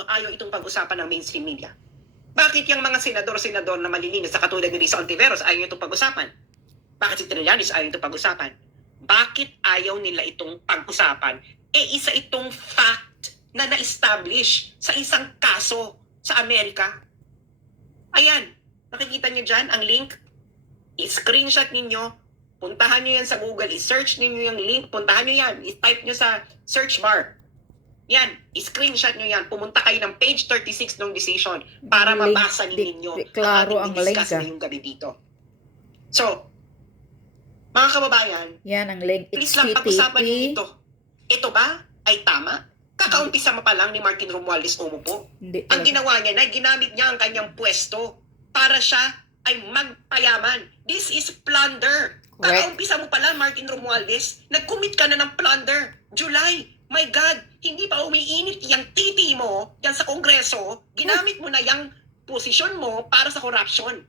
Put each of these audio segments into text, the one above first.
ayaw itong pag-usapan ng mainstream media. Bakit yung mga senador na malilinis sa katulad ni Risa Ontiveros ayaw itong pag-usapan? Bakit si Trillanes ayaw itong pag-usapan? Bakit ayaw nila itong pag-usapan? Isa itong fact na na-establish sa isang kaso sa Amerika. Ayan, nakikita niyo dyan ang link. I-screenshot ninyo, puntahan nyo yan sa Google, i-search ninyo yung link, puntahan nyo yan, i-type nyo sa search bar. Yan, i-screenshot nyo yan, pumunta kayo ng page 36 ng decision para mabasa ninyo klaro ang ang link ngayong gabi dito. So, mga kababayan, yan ang link. please lang pag-usapan ninyo ito. Ito ba ay tama? Kakaumpisa mo pa lang ni Martin Romualdez umupo. Ang ginawa niya na ginamit niya ang kanyang pwesto para siya ay magpayaman. This is plunder. Kakaumpisa mo pa lang, Martin Romualdez, nag-commit ka na ng plunder. July, my God, hindi pa umiinit yung titi mo yan sa Kongreso, ginamit mo na yung posisyon mo para sa corruption.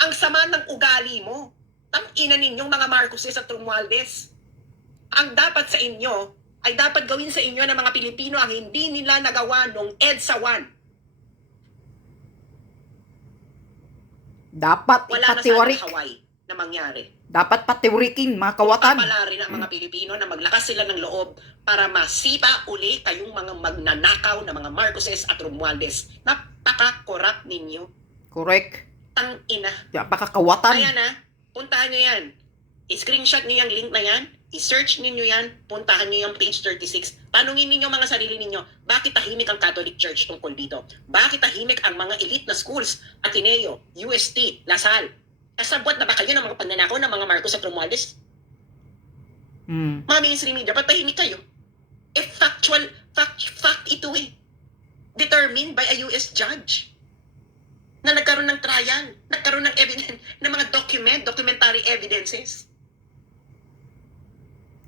Ang sama ng ugali mo. Ang ina ninyong mga Marcoses at Romualdez. Ang dapat sa inyo ay dapat gawin sa inyo ng mga Pilipino ang hindi nila nagawa nung EDSA 1. Dapat ipatiwarik. Wala na sana Hawaii na mangyari. Dapat patiwarikin, mga kawatan. Papala rin ang mga Pilipino na maglakas sila ng loob para masipa uli kayong mga magnanakaw na mga Marcoses at Romualdez. Napaka-corrupt ninyo. Correct. Tang ina. Napaka-kawatan. Ayan na, puntahan nyo yan. I-screenshot nyo yung link na yan. I-search ninyo yan. Puntahan nyo yung page 36. Tanungin ninyo mga sarili ninyo, bakit tahimik ang Catholic Church tungkol dito? Bakit tahimik ang mga elite na schools? Ateneo, UST, Lasal. Kasabwat na ba kayo ng mga pagnanakaw ng mga Marcos at Romualdez? Mga mainstream media, ba't tahimik kayo? Fact ito eh. Determined by a US judge. Na nagkaroon ng trial, nagkaroon ng evidence, ng mga documentary evidences.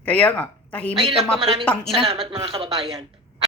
Kaya nga, tahimik Ayun ka lang po, maraming maputang ina. salamat mga kababayan.